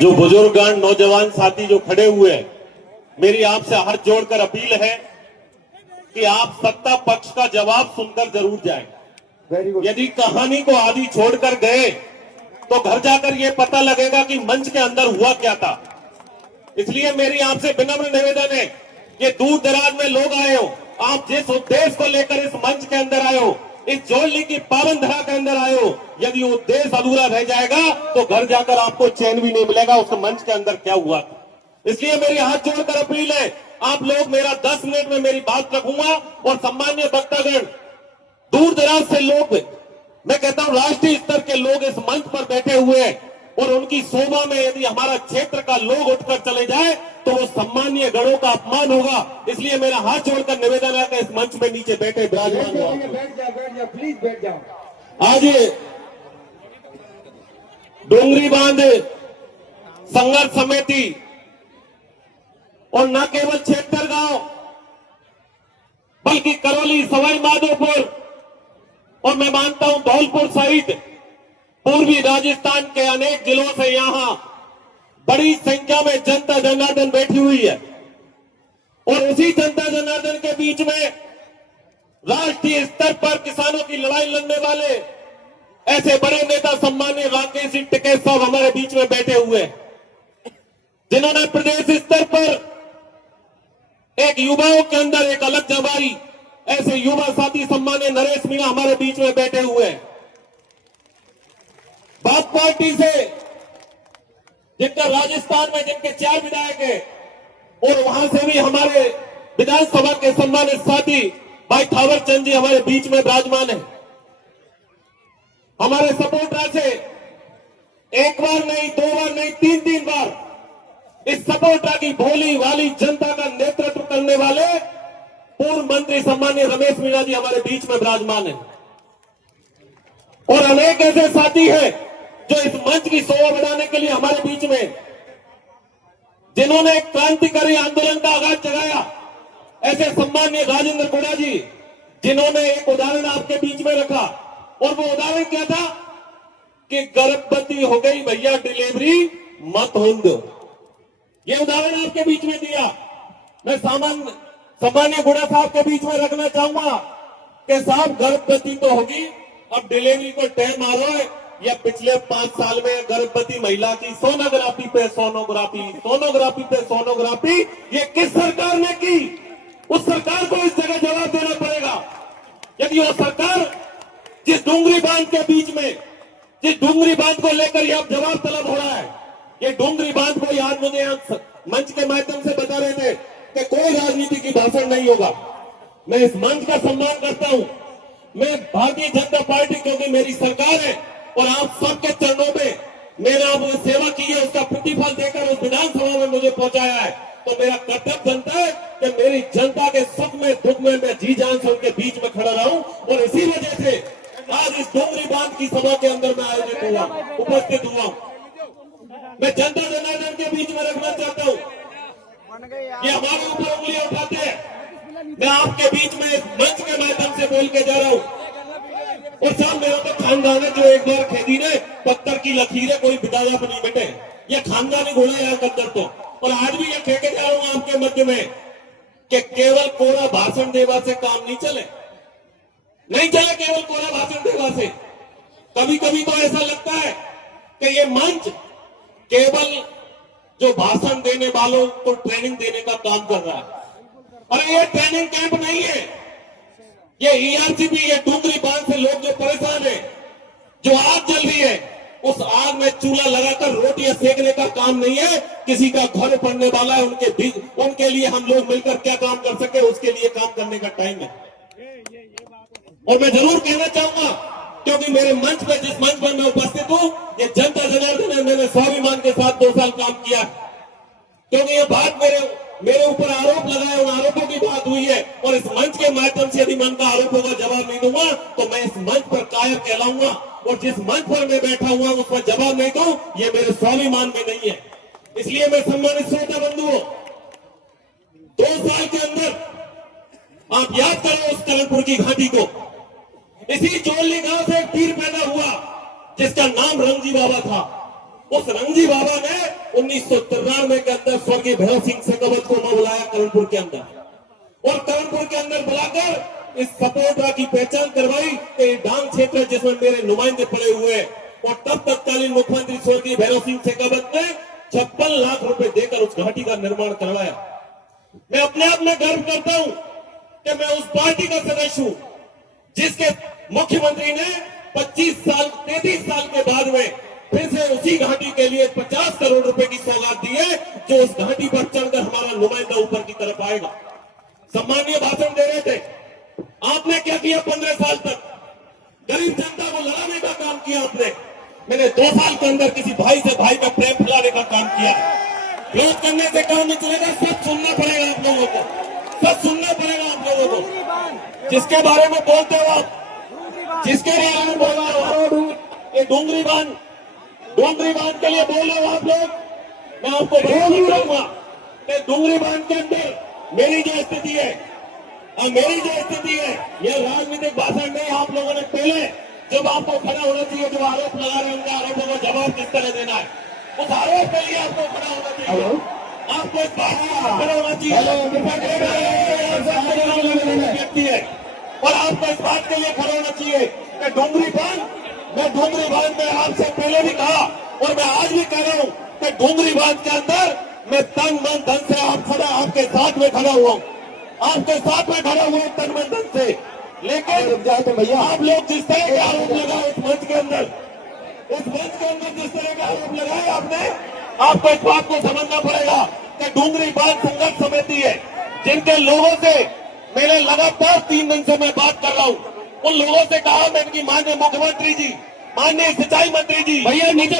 जो बुजुर्गगण नौजवान साथी जो खड़े हुए हैं, मेरी आपसे हाथ जोड़कर अपील है कि आप सत्ता पक्ष का जवाब सुनकर जरूर जाएं। यदि कहानी को आधी छोड़कर गए तो घर जाकर यह पता लगेगा कि मंच के अंदर हुआ क्या था। इसलिए मेरी आपसे विनम्र निवेदन है कि दूर दराज में लोग आए हो, आप जिस उद्देश्य को लेकर इस मंच के अंदर आए हो, इस जोड़ने की पावन धरा के अंदर आए हो, यदि उद्देश्य अधूरा रह जाएगा तो घर जाकर आपको चैन भी नहीं मिलेगा उस मंच के अंदर क्या हुआ। इसलिए मेरी हाथ जोड़कर अपील है, आप लोग मेरा 10 मिनट में मेरी बात रखूंगा और सम्मान्य वक्तागण, दूर दराज से लोग, मैं कहता हूं राष्ट्रीय स्तर के लोग इस मंच पर बैठे हुए हैं और उनकी शोभा में यदि हमारा क्षेत्र का लोग उठकर चले जाए तो वो सम्मानीय गणों का अपमान होगा। इसलिए मेरा हाथ जोड़कर निवेदन है कि इस मंच में नीचे बैठे विराजमान हो, बैठ जाओ प्लीज बैठ जाओ। आज डोंगरी बांध संघर्ष समिति और न केवल क्षेत्र गांव बल्कि करौली, सवाई माधोपुर और मैं मानता हूं धौलपुर सहित पूर्वी राजस्थान के अनेक जिलों से यहां बड़ी संख्या में जनता जनार्दन बैठी हुई है और उसी जनता जनार्दन के बीच में राष्ट्रीय स्तर पर किसानों की लड़ाई लड़ने वाले ऐसे बड़े नेता सम्मानीय राकेश सिंह टिकैत साहब हमारे बीच में बैठे हुए हैं, जिन्होंने प्रदेश स्तर पर एक युवाओं के अंदर एक अलग जवाई, ऐसे युवा साथी सम्मानीय नरेश मीणा हमारे बीच में बैठे हुए हैं। बात पार्टी से जिनका राजस्थान में जिनके 4 विधायक हैं और वहां से भी हमारे विधानसभा के सम्मानित साथी भाई थावर चंद जी हमारे बीच में विराजमान है। हमारे सपोर्टर से एक बार नहीं, 2 बार नहीं, 3 बार इस सपोर्टर की भोली वाली जनता का नेतृत्व करने वाले पूर्व मंत्री सम्मानीय रमेश मीणा जी हमारे बीच में विराजमान है और अनेक ऐसे साथी हैं जो इस मंच की शोभा बढ़ाने के लिए हमारे बीच में, जिन्होंने एक क्रांतिकारी आंदोलन का आगाज जगाया, ऐसे सम्मानीय राजेंद्र गुड़ा जी, जिन्होंने एक उदाहरण आपके बीच में रखा और वो उदाहरण क्या था कि गर्भवती हो गई भैया डिलीवरी मत होंद, ये उदाहरण आपके बीच में दिया। मैं सम्मानीय गुड़ा साहब के बीच में रखना चाहूंगा कि साहब गर्भवती तो होगी, अब डिलीवरी को टाइम आ रहा है, या पिछले 5 साल में गर्भवती महिला की सोनोग्राफी पे सोनोग्राफी ये किस सरकार ने की? उस सरकार को इस जगह जवाब देना पड़ेगा। यदि वो सरकार जिस डोंगरी बांध के बीच में, जिस डोंगरी बांध को लेकर यह जवाब तलब हो रहा है, ये डोंगरी बांध को आज मुझे यहाँ मंच के माध्यम से बता रहे थे कि कोई राजनीति की भाषण नहीं होगा। मैं इस मंच का सम्मान करता हूं। मैं भारतीय जनता पार्टी, क्योंकि मेरी सरकार है और आप सबके चरणों में मैंने आपको सेवा की है, उसका प्रतिफल देकर उस विधानसभा में मुझे पहुंचाया है, तो मेरा कर्तव्य बनता है कि मेरी जनता के सुख में दुख में मैं जी जान से उनके बीच में खड़ा रहूं और इसी वजह से आज इस डोंगरी बांध की सभा के अंदर मैं आयोजित हुआ, उपस्थित हुआ। मैं जनता जनार्दन के बीच में रखना चाहता हूं, ये हमारे ऊपर उंगलियां उठाते हैं। मैं आपके बीच में इस मंच के माध्यम से बोल के जा रहा हूं और साहब मेरा तो खानदान है जो एक बार खेती ने पत्थर की लकीरें कोई बिताया नहीं बेटे, ये खानदानी घोड़ा है कत्तर तो। और आज भी ये कह के जा रहा हूं आपके मध्य में कि केवल कोरा भाषण देवा से काम नहीं चले, नहीं चले केवल कोरा भाषण देवा से। कभी कभी तो ऐसा लगता है कि ये मंच केवल जो भाषण देने वालों को ट्रेनिंग देने का काम कर रहा है, और ये ट्रेनिंग कैंप नहीं है, ये ईआरसीपी, ये डोंगरी बांध से लोग जो परेशान है, जो आग जल रही है, उस आग में चूल्हा लगाकर रोटियां सेकने का काम नहीं है, किसी का घर पड़ने वाला है, उनके लिए हम लोग मिलकर क्या काम कर सके उसके लिए काम करने का टाइम है। और मैं जरूर कहना चाहूंगा, क्योंकि मेरे मंच पर, जिस मंच पर मैं उपस्थित हूं, ये जनता जनार्दन है, मैंने स्वाभिमान के साथ 2 साल काम किया, क्योंकि ये बात मेरे ऊपर आरोप लगाए, उन आरोपों की बात हुई है और इस मंच के माध्यम से यदि मन का आरोपों का जवाब नहीं दूंगा तो मैं इस मंच पर कायर कहलाऊंगा, और जिस मंच पर मैं बैठा हुआ उस पर जवाब नहीं दूं, ये मेरे स्वाभिमान में नहीं है। इसलिए मैं सम्मानित श्रोता बंधुओं, 2 साल के अंदर आप याद करो उस कलमपुर की घाटी को, इसी चोली गांव से एक पीर पैदा हुआ जिसका नाम रंगजी बाबा था, उस रंगजी बाबा ने 1993 के अंदर स्वर्गीय भैरव सिंह शेखावत को वहां बुलाया कर्णपुर के अंदर, और कर्णपुर के अंदर बुलाकर इस सपोर्टा की पहचान करवाई कि डांग क्षेत्र जिसमें मेरे नुमाइंदे पड़े हुए हैं, और तब तत्कालीन मुख्यमंत्री स्वर्गीय भैरव सिंह शेखावत ने 56 लाख रुपए देकर उस घाटी का निर्माण करवाया। मैं अपने आप में गर्व करता हूं कि मैं उस पार्टी का सदस्य हूं जिसके मुख्यमंत्री ने 33 साल के बाद में फिर से उसी घाटी के लिए 50 करोड़ रुपए की सौगात दी है, जो उस घाटी पर चढ़कर हमारा नुमाइंदा ऊपर की तरफ आएगा। सम्मानीय भाषण दे रहे थे, आपने क्या किया 15 साल तक? गरीब जनता को लड़ाने का काम किया आपने। मैंने 2 साल के अंदर किसी भाई से भाई का प्रेम फैलाने का काम किया। विरोध करने से काम नहीं चलेगा, सब सुनना पड़ेगा आप लोगों को, सब सुनना पड़ेगा आप लोगों को। जिसके बारे में बोलते हो आप, जिसके बारे में बोल रहे हो, ये डोंगरी बांध के लिए बोल रहे हो आप लोग। मैं आपको बताना चाहूंगा कि डोंगरी बांध के अंदर मेरी जो स्थिति है, ये राजनीतिक भाषण नहीं। आप लोगों ने पहले जब आपको खड़ा होना चाहिए, जो आरोप लगा रहे होंगे, आरोपों को जवाब किस तरह देना है, उस आरोप के लिए आपको खड़ा होना चाहिए। आपको इस बात में खड़ा होना चाहिए व्यक्ति है, और आपको इस बात के लिए खड़ा होना चाहिए कि डोंगरी बांध में आपसे पहले भी कहा और मैं आज भी कह रहा हूं कि डोंगरी बांध के अंदर मैं तन मन धन से आपके साथ में खड़ा हुआ हूं, आपके साथ में खड़ा हुआ तन मन धन से। लेकिन भैया आप लोग जिस तरह के आरोप लगाए इस मंच के अंदर जिस तरह के आरोप लगाए आपने, आपको इस बात को समझना पड़ेगा कि डोंगरी बांध संघर्ष समिति है, जिनके लोगों से मैंने लगातार 3 दिन से मैं बात कर रहा हूं। उन लोगों से कहा मैंने कि माननीय मुख्यमंत्री जी, माननीय सिंचाई मंत्री जी, भैया नीचे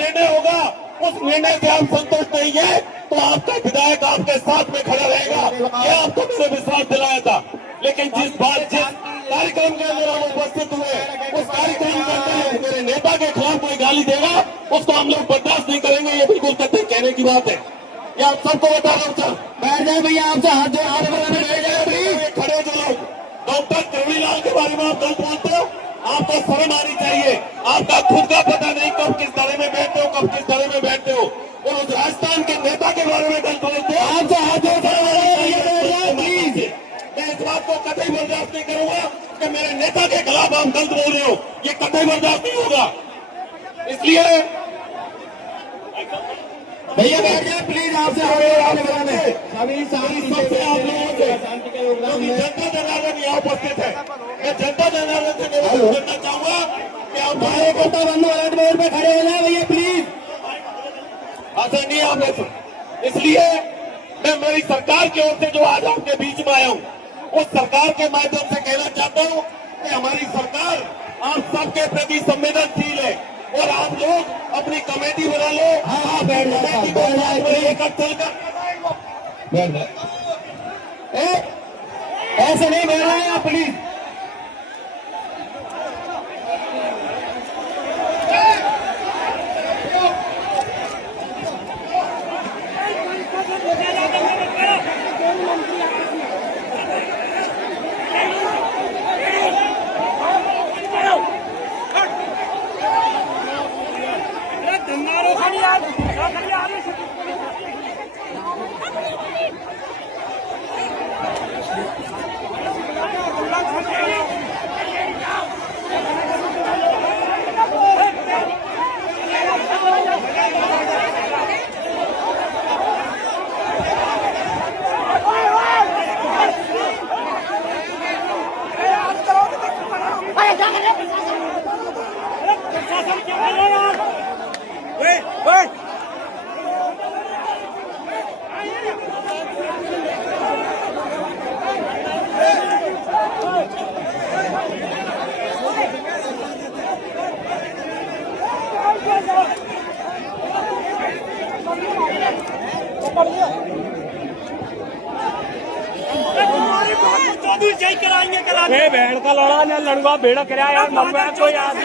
निर्णय होगा, उस निर्णय से आप संतुष्ट नहीं है तो आपका विधायक आपके साथ में खड़ा रहेगा, यह आपको मैंने विश्वास दिलाया था। लेकिन जिस कार्यक्रम के अंदर हम उपस्थित हुए, उस कार्यक्रम के अंदर मेरे नेता के खिलाफ कोई गाली देगा, उसको हम लोग बर्दाश्त नहीं करेंगे। ये बिल्कुल कतई कहने की बात है, ये आप सबको बता रहा हूँ। बैठ जाए भैया, आपसे हाथ खड़े जो लोग डॉक्टर करुणीलाल के बारे में आप गलत बोलते हो, आपको शर्म आनी चाहिए। आपका खुद का पता नहीं कब किस तरह में बैठते हो, कब किस तरह में बैठते हो, और उस राजस्थान के नेता के बारे में गलत बोलते हो। आपसे हाथ मैं इस बात को कतई बर्दाश्त नहीं करूंगा कि मेरे नेता के खिलाफ आप गलत बोल रहे हो, ये कतई बर्दाश्त नहीं होगा। इसलिए भैया बैठ जाए प्लीज, आपसे सबसे आप लोगों से जनता जनार्दन यहाँ उपस्थित है, मैं जनता जनार्दन से निवेदन करना चाहूंगा कि आप कार्यकर्ता बंधु अलर्ट मोड पे खड़े हो जाए भैया प्लीज। ऐसा नहीं आप, इसलिए मैं मेरी सरकार की ओर से जो आज आपके बीच में आया हूँ, उस सरकार के माध्यम से कहना चाहता हूँ कि हमारी सरकार आप सबके प्रति संवेदनशील है, और आप लोग अपनी कमेटी बना लो। हाँ बैठ ऐसे नहीं बैठ रहे हैं आप प्लीज। भेड़ का लड़ा ना लड़वा भेड़ कराया यार, कोई आदमी